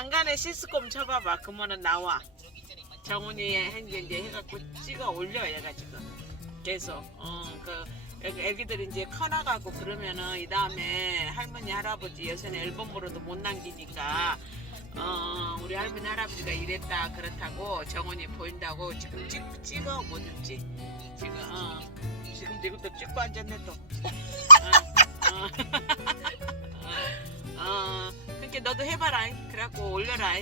난간에 시스콤 쳐봐봐. 그러면은 나와. 정훈이 행제 이제 해갖고 찍어 올려 해가지고 계속 어 그 애기들 이제 커나가고 그러면은 이 다음에 할머니 할아버지 예전에 앨범으로도 못 남기니까 어 우리 할머니 할아버지가 이랬다 그렇다고 정훈이 보인다고 지금 찍 찍어 뭐든지 지금 어 지금 이것도 찍고 앉았네 또. 어, 어. 어, 어, 그러니까 너도 해봐라. 그래갖고 올려라.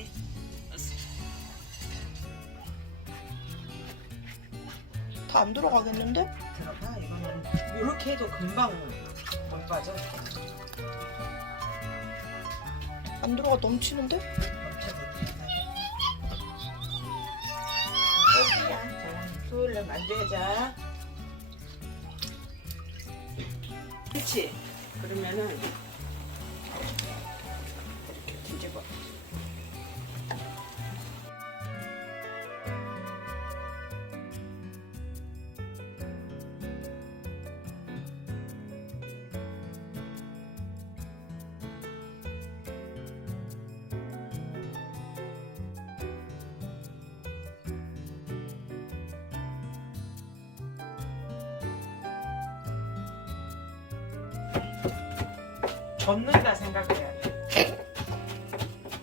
다 안 들어가겠는데? 들어가 이거는 이렇게 해도 금방 못 빠져. 안 들어가 넘치는데? 여기야. 자, 둘러 만져자. 그렇지. 그러면은 젓는다 생각해야 돼.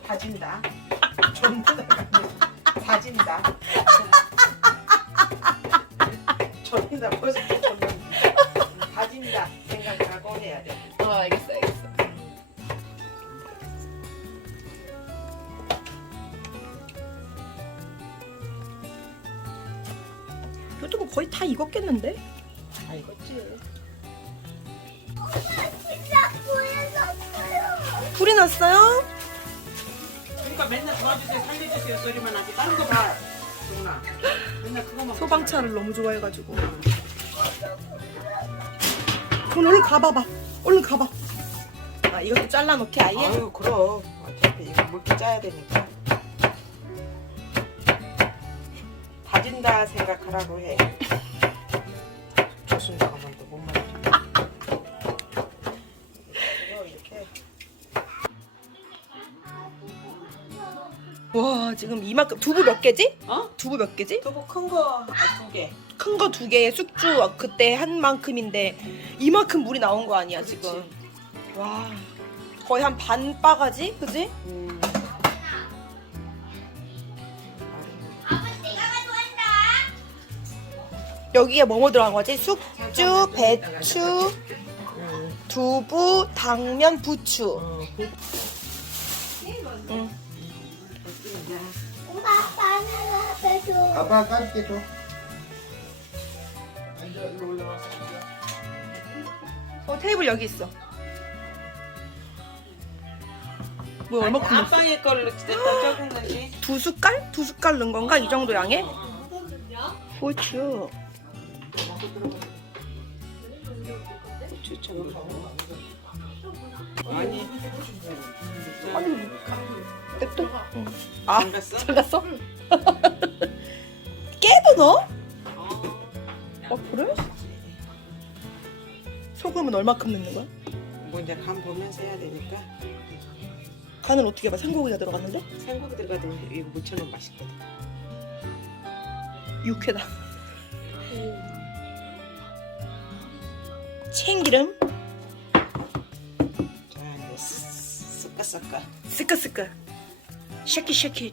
다진다. 젓는다. 다진다. 젓는다. 벌써 젓는다. 다진다 생각하고 해야 돼. 어 알겠어 알겠어 이것도 뭐 거의 다 익었겠는데? 아 이거지. 불이 났어요? 그러니까 맨날 도와주세요, 살려주세요 소리만 하지. 다른 거 봐. 정훈아. 맨날 그거만. 소방차를 너무 좋아해가지고 그럼 얼른 가봐봐 얼른 가봐 아 이것도 잘라놓게 아예? 아유 그럼 어차피 이거 물기 짜야 되니까 다진다 생각하라고 해 지금 이만큼 두부 몇 개지? 어? 두부 몇 개지? 두부 큰 거 두 개 큰 거 두 개에 숙주 그때 한 만큼인데 이만큼 물이 나온 거 아니야 지금 와 거의 한 반 바가지 그지? 음. 여기에 뭐뭐 들어간 거지? 숙주, 배추, 음. 두부, 당면, 부추 어, 응. 아빠 까줄게 줘. 앉아 일로 올라와서 앉아. 어 테이블 여기 있어 뭐 얼마큼 넣었어? 안방에 걸로 뜯어 적은 거지 두 숟갈? 두 숟갈 넣은 건가? 이 정도 양에? 후추 추천 아니 아니 냅둬 응. 아 잠갔어? 잘랐어? 깨도 넣어? 어. 아 그래? 소금은 얼마큼 넣는 거야? 뭐 이제 간 보면서 해야 되니까 간을 어떻게 봐? 생고기가 들어갔는데? 생고기 들어가도 이거 무쳐놓으면 맛있거든 육회다 참기름 자 이제 쓱까 쓱까 스크스크 쉐키 쉐키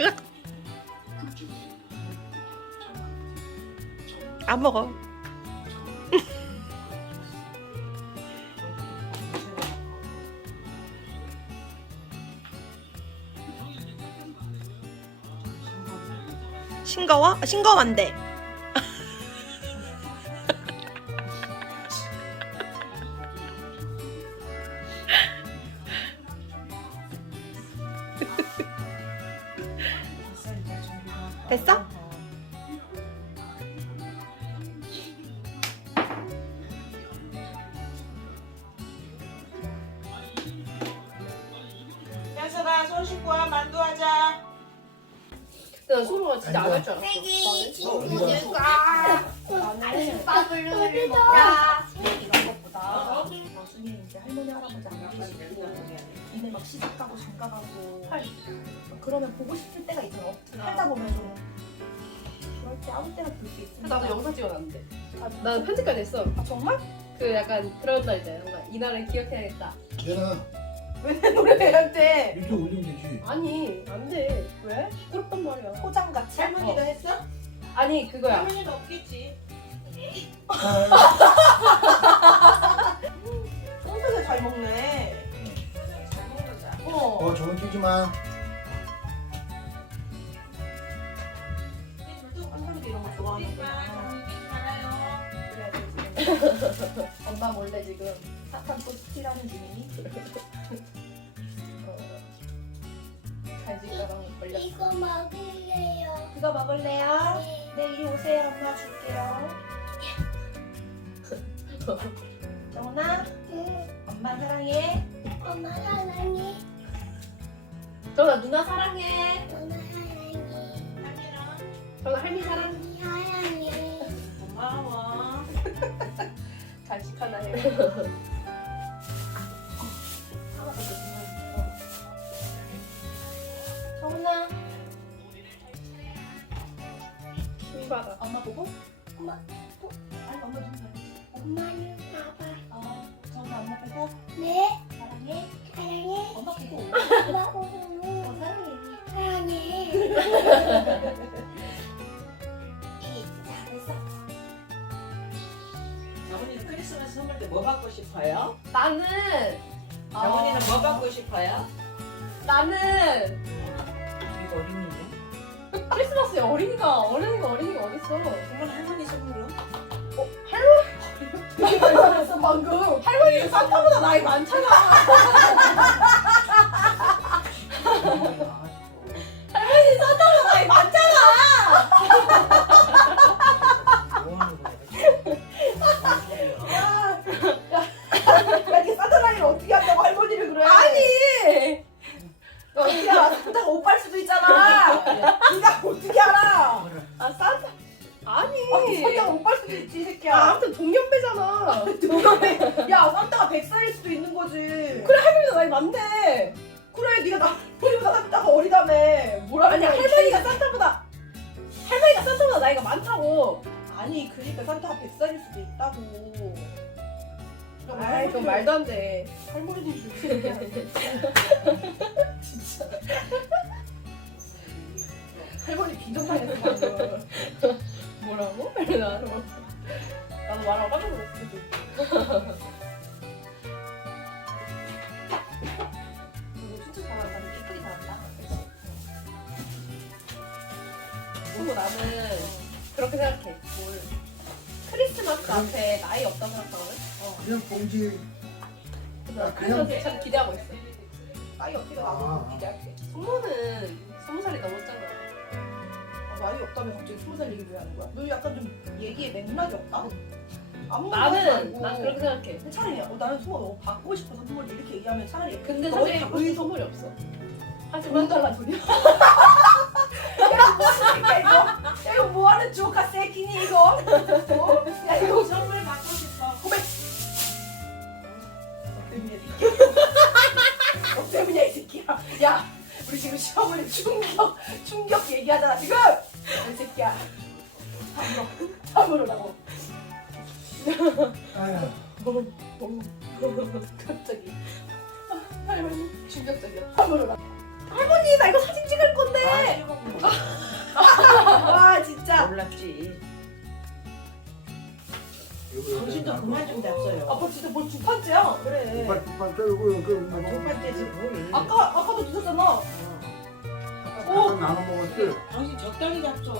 으악. 안 먹어 싱거워? 안돼 됐어? 현서가 손 씻고 와 만두 하자. 나 소로가 진짜 안 할 줄 알았어. 우리가 나는 아침밥을 먹자. 그러면 보고 싶을 때가 있잖아. 살다 보면 좀 그럴 때 아무 때나 볼 수 있으니까. 나도 영상 찍어놨는데. 나는 편집까지 했어. 아 정말? 그 약간 그런 날 있잖아. 뭔가 이날을 기억해야겠다. 얘는 왜내 노래한테 유튜브 올리면 되지. 아니 안 돼. 왜? 부끄럽단 말이야. 포장 같이? 할머니가 했어? 아니 그거야. 할머니는 없겠지. 소스를 잘 먹네. 잘 먹는다. 어. 어, 저건 끼지 마. 엄마 몰래 지금 사탕 또 스틸하는 중이니? 어. 간식 가방 걸렸어. 이거 먹을래요. 이거 먹을래요? 네, 이리 오세요. 엄마 줄게요. 정훈아, 응, 엄마 사랑해. 엄마 사랑해. 정아 누나 사랑해. 엄마 사랑해. 정아 할미 사랑해. 언니 사랑해. 하나 해. 하나 더 주세요. 정훈아, 신받아. 엄마 보고? 엄마. 크리스마스에 어린이가 어린이가 어린이가 어딨어? 정말 할머니 선물은? 그래서 방금 할머니 산타보다 나이 많잖아. 아니. 아니, 산타가 오빠일 수도 있지, 이 새끼야. 아, 아무튼 동년배잖아. 야 산타가 100살일 수도 있는 거지 그래 할머니가 나이 많네. 그래 네가 나 할머니보다 산타가 어리다며 뭐라 아니 할머니가 산타보다 할머니가 산타보다 나이가 많다고. 아니 그러니까 산타가 100살일 수도 있다고 아이 그건 말도 안 돼. 줄수 있냐 진짜 할머니 비정상에서 방금 뭐라고? 나도 나도 말하고 깜짝 놀랐어. 이거 진짜 잘한다 이쁘게 잘한다 그리고 나는 그렇게 생각해. 뭘 크리스마스 앞에 나이 없다고 생각하거든. 그냥 봉지. 나 아, 그냥- 참 기대하고 있어. 나이 어떻게 나도 아. 기대할게 소모는 스무 살이 넘었잖아. 없다면 갑자기 스무 살 얘기 왜 하는 거야? 너 약간 좀 얘기에 맥락이 없다? 아무 나는 난 그렇게 생각해. 차라리 어, 나는 선물 너무 받고 싶어서 선물 이렇게 얘기하면 차라리 근데 사실 싶은 선물이 없어. 돈 하지만 달란 소리야? 야, 이거? 야, 이거 뭐하는 조카 새끼니 이거? 어? 야 이거 선물 받고 싶어. 너 때문이야 이 새끼야. 야 우리 지금 시어머니 충격 충격 얘기하잖아 지금. 이 새끼야. 참으로 참으로라고. 아휴. 갑자기 아, 할머니 충격적이야. 할머니 나 이거 사진 찍을 건데. 와 진짜. 몰랐지. 정신도 그만 좀 잡어요. 아빠 진짜 뭘두 판째야? 그래. 오빠, 오빠, 저기, 그, 뭐, 첫 번째지 뭘. 아까 아까도 드셨잖아. 어. 나눠 먹었지? 당신 적당히 잡죠.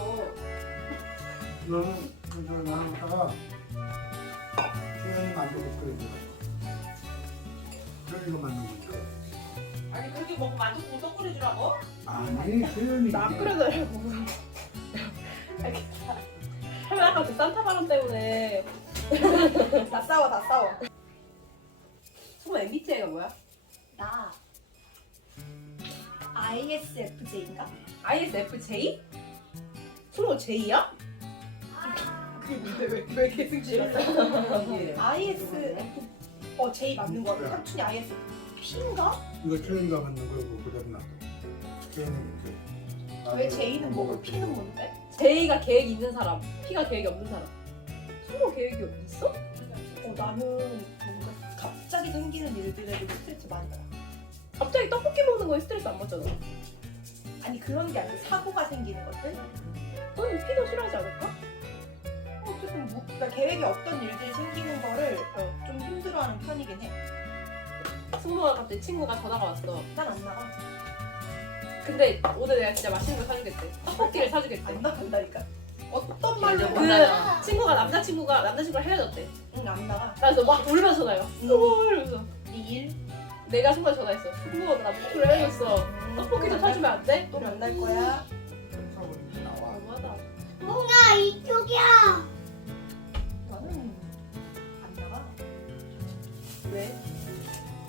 너는, 그, 저, 나눠 먹다가, 수영이 만들고 그래. 저기가 만든 거지. 아니 그렇게 먹고 만두국 또 끓여주라고? 아니, 수영이. 나 끓여달라고. 알겠다. 할머니 아까 그 산타 바람 때문에 다 싸워 다 싸워. 소모 MBTI가 뭐야? 나 ISFJ인가? ISFJ? 소모 J야? 그게 뭔데 왜, 왜 계속 지었어? ISF 어 제이 맞는 거 같아. 삼촌이 아예 P인가? 이거 최인가 맞는 거고 그다음 나도. 걔는 이제. 왜 제이는 뭐고 P는 뭔데? 제이가 계획이 있는 사람, P가 계획이 없는 사람. 서로 계획이 있어? 어 나는 뭔가 갑자기 생기는 일들에 스트레스 많이 받아. 갑자기 떡볶이 먹는 거에 스트레스 안 받잖아. 아니 그런 게 아니라 사고가 생기는 것들. 너는 P도 싫어하지 않을까? 어쨌든 뭐, 그러니까 계획이 없던 일들이 생기는 거를 어, 좀 힘들어하는 편이긴 해. 승모가 갑자기 친구가 전화가 왔어. 난 안 나가. 근데 오늘 내가 진짜 맛있는 거 사주겠대. 떡볶이를 사주겠대. 안 나간다니까. 어떤 말을 못그 나가. 친구가 남자친구가 남자친구랑 헤어졌대. 응안 나가. 그래서 막 울면서 전화요. 승모 이러면서 네 일. 내가 순간 전화했어. 승모 나 목소리 헤어졌어. 떡볶이 좀 사주면 안 돼? 또 만날 거야. 너무하다. 뭔가 이쪽이야. 나는 안 나가. 왜?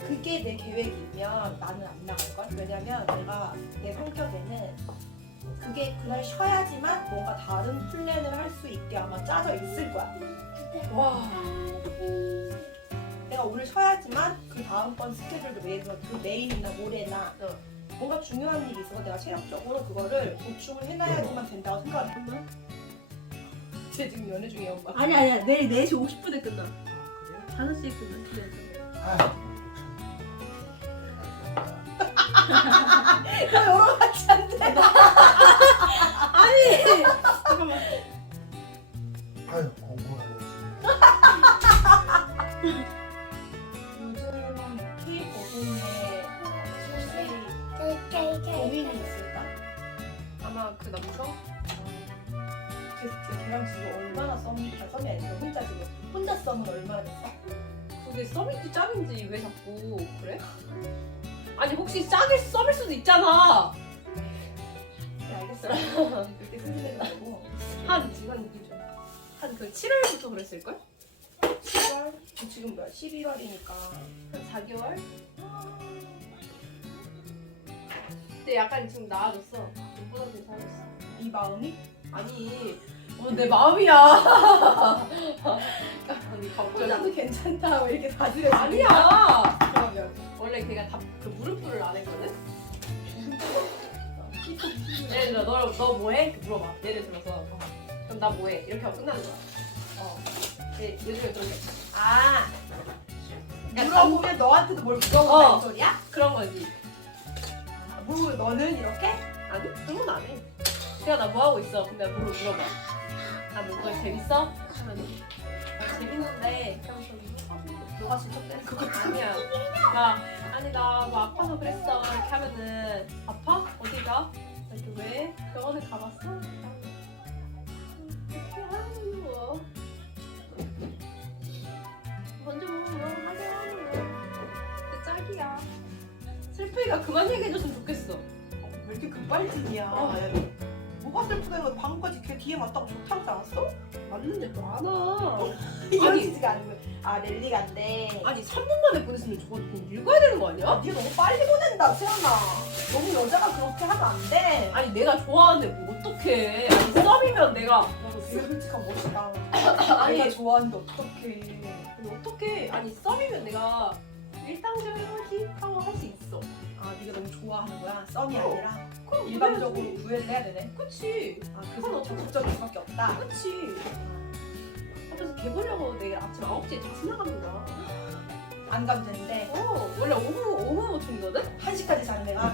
그게 내 계획이면 나는 안 나갈 걸. 왜냐면 내가 내 성격에는 그게 그날 쉬어야지만 뭔가 다른 플랜을 할 수 있게 아마 짜져 있을 거야. 와. 내가 오늘 쉬어야지만 그 다음번 스케줄도 예를 들어 그 내일이나 모레나 어. 뭔가 중요한 일이 있어서 내가 체력적으로 그거를 보충을 해놔야지만 된다고 생각을 해. 쟤 지금 연애 중이야 엄마. 아니 아니야 내일 4시 50분에 끝나 5시에 끝나 아. 너 여러 같이 안 돼. 아니 얼마나 썸, 아, 썸이 아니고 혼자 지금 혼자 썸은 얼마나 됐어? 그게 썸인지 짭인지 왜 자꾸 그래? 아니 혹시 짝일 썸일 수도 있잖아 네 알겠어. 그렇게 흔들리지 말고 한 지난 한그 7월부터 그랬을 걸? 10월 지금 뭐야 11월이니까 한 4개월? 근데 약간 지금 나아졌어 예쁘다 괜찮았어 이 마음이 아니 어, 내 마음이야. 아니 갑자기 혼자도 괜찮다. 왜 이렇게 다들여 아니야. 그러면 원래 걔가 다그 물음표를 안 했거든? 예를 들어 너, 너 뭐해? 이렇게 물어봐. 예를 들어서 어, 그럼 나 뭐해? 이렇게 하고 끝나는 거야. 어. 예, 요즘에 그런 게. 아. 그러니까 물어보면 너한테도 뭘 물어본다 어. 이 소리야? 그런 거지. 아, 뭐 너는 이렇게? 아니 그런 건 안 해 그냥 나뭐 하고 있어 근데 물어 물어봐 아 뭔가 재밌어? 하면 아, 재밌는데 하면서 너가 진척되는 그거 아니야 나 아니 나 뭐 아파서 그랬어 이렇게 하면은 아파? 어디가? 이렇게 왜? 병원에 가봤어? 이렇게 하는 거 먼저 먹으면 하자 그 짝이야 슬프이가 그만 얘기해줬으면 좋겠어 왜 이렇게 급발진이야 어. 슬프게 거 방금까지 걔 뒤에 맞다고 좋다고 하지 않았어? 맞는데 많아 이현지가 아니고. 아 랠리가 안 돼 아니 3분 만에 보냈으면 저거 좀 읽어야 되는 거 아니야? 니가 너무 빨리 보낸다 세연아. 너무 여자가 그렇게 하면 안 돼. 아니 내가 좋아하는데 뭐 어떡해. 아니 썸이면 내가. 되게 솔직한 멋이다. 아니. 내가 좋아하는데 어떡해. 아니 어떡해. 아니 썸이면 내가 일상적이지 하고 할 수 있어. 아 네가 너무 좋아하는 거야? 썸이 어. 아니라? 그럼 일방적으로 이래야지. 구애를 해야 되네. 그치. 아 그래서 적극적일 수밖에 없다. 그치. 그래서 걔 보려고 내가 아침 9시에 다시 나가는 거야. 안 가도 되는데. 어 원래 오후 오후 보통이거든? 1시까지 자는 애가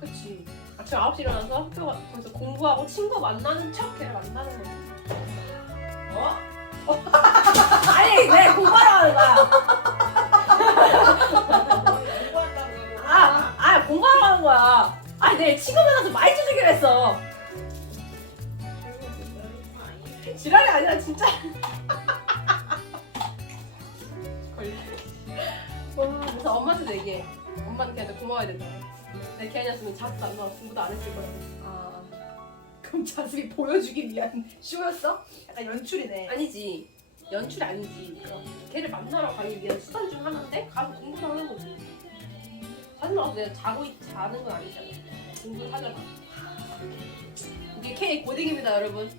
그치. 아침 9시 일어나서 학교 가 거기서 공부하고 친구 만나는 척 걔를 만나는 거지. 어? 아니 내 공부하러 가는 거야 아, 아 공부하러 가는 거야. 아니 내일 친구 만나서 많이 주기로 했어. 지랄이 아니라 진짜. 와, 그래서 엄마한테도 얘기해. 엄마는 걔한테 고마워야 된다. 내 걔 아니었으면 자습도 안 나와 공부도 안 했을 거야. 아 그럼 자습이 보여주기 위한 쇼였어? 약간 연출이네 아니지. 연출이 아니지. 걔를 만나러 가기 위한 수단 중 하나인데 가서 공부를 하는 거지. 자주 나와서 내가 자고 있, 자는 건 아니잖아. 공부를 하잖아. 이게 K 고딩입니다, 여러분.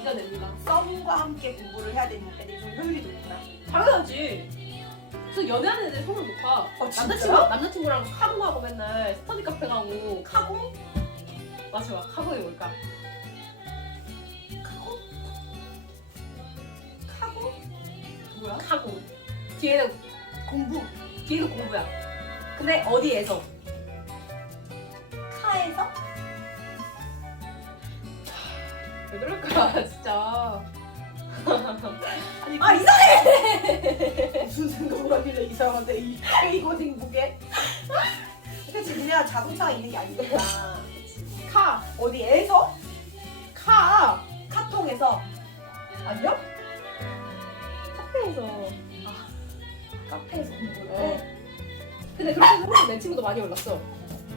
이겨냅니다. 썸과 함께 공부를 해야 되니까 이게 좀 효율이 좋구나 당연하지. 저 연애하는 애들 성격 높아. 어? 남자친구 남자친구랑 카공하고 맨날 스터디 카페 가고 카공? 맞아 봐. 카공이 뭘까? 뭐야? 카공. 뒤에는 공부. 뒤에는 공부야. 근데 어디에서? 카에서? 왜 그럴까 진짜. 아니 아 이상해! 무슨 생각을 하길래 이 사람한테 이 이거 행복해? 그치 그냥 자동차가 있는 게 아니니까 카 어디에서? 카 카톡에서 아니요? 카페에서. 카페에서 공부를 어. 해? 근데 그렇게 해서 내 친구도 많이 올랐어.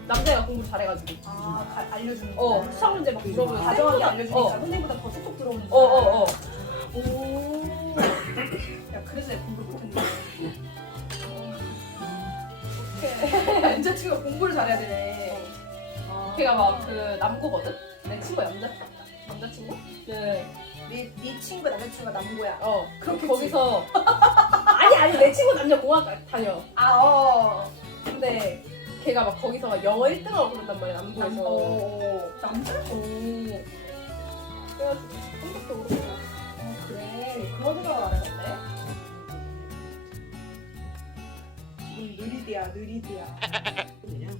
남자가 공부를 잘해가지고. 아 가- 알려주는 어거 시험 문제 막 물어보고. 가정하게 알려주니까 어. 선생님보다 더 쏙쏙 들어오는 어, 어, 어. 오. 야 그래서 내가 공부를 못했네. 어떡해. 남자친구가 공부를 잘해야 되네. 걔가 막 그 남고거든? 내 친구 남자 남자친구? 네. 네, 네 친구 남자친구가 남고야. 어. 그렇겠지. 거기서 아니 아니 내 친구 남자 공학 다녀. 아 어. 근데 걔가 막 거기서 막 영어 1등하고 그런단 말이야 남, 남고에서. 어. 남자? 오. 그래가지고 성격도 그렇고. 어 그래. 그런 생각을 안 해봤네. 지금 느리디야 느리디야. 아니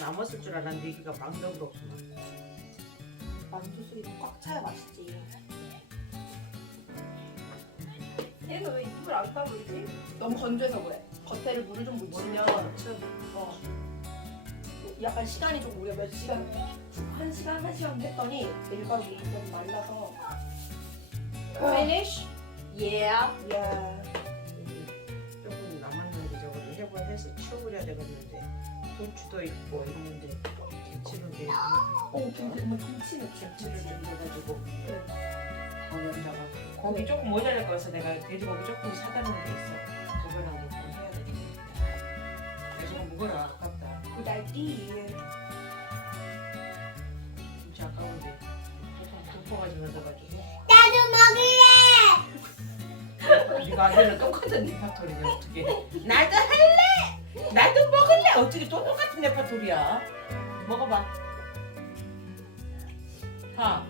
남았을 줄 알았는데 네가 망정도 없구만 만두술이 꽉 차야 맛있지. 얘는 왜 입을 안 까불지? 너무 건조해서 그래. 겉에를 물을 좀 묻히면 어. 약간 시간이 좀 우리가 몇 시간? 한 시간 한 시간 했더니 밀가루 물이 말라서. Finish? Yeah. Yeah. 조금 남았는데 저거를 해보 해서 치워버려야 되겠는데 고추도 있고 있는데 김치는 돼어 근데 정말 김치 넣지 김치를 좀 넣어가지고 거기다가 고기 조금 모자랄 거라서 내가 돼지고기 조금 사다 놓은 게 있어. 그거랑 넣고 해야 돼. 내가 조금 무거라 아깝다. good idea 김치 아까운데. 조금 덮어가지고 넣어가지고 나도 먹을래. 네가 아들은 똑같은 레파토리네 어떻게 나도 할래! 나도 먹을래 어떻게 또 똑같은 레파토리야? 먹어봐. 하